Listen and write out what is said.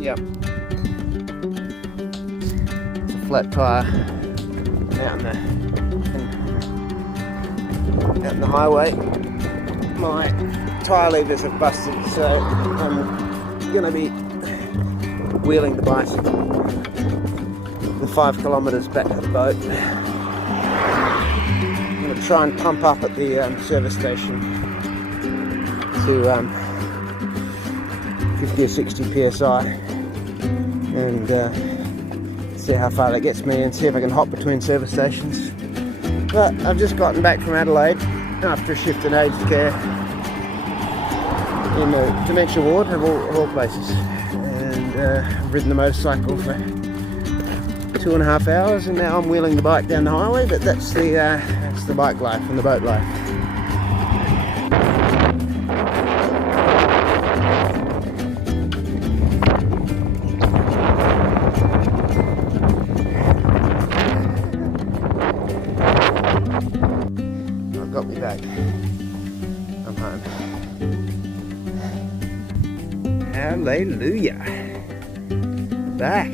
Yep. It's a flat tyre out in the highway. My tyre levers have busted, so I'm going to be wheeling the bicycle the 5 kilometres back to the boat. I'm going to try and pump up at the service station to 50 or 60 psi and see how far that gets me and see if I can hop between service stations. But I've just gotten back from Adelaide after a shift in aged care in the dementia ward of all places, and I've ridden the motorcycle for 2.5 hours, and now I'm wheeling the bike down the highway. But that's the bike life and the boat life. Got me back. I'm home. Hallelujah. Back.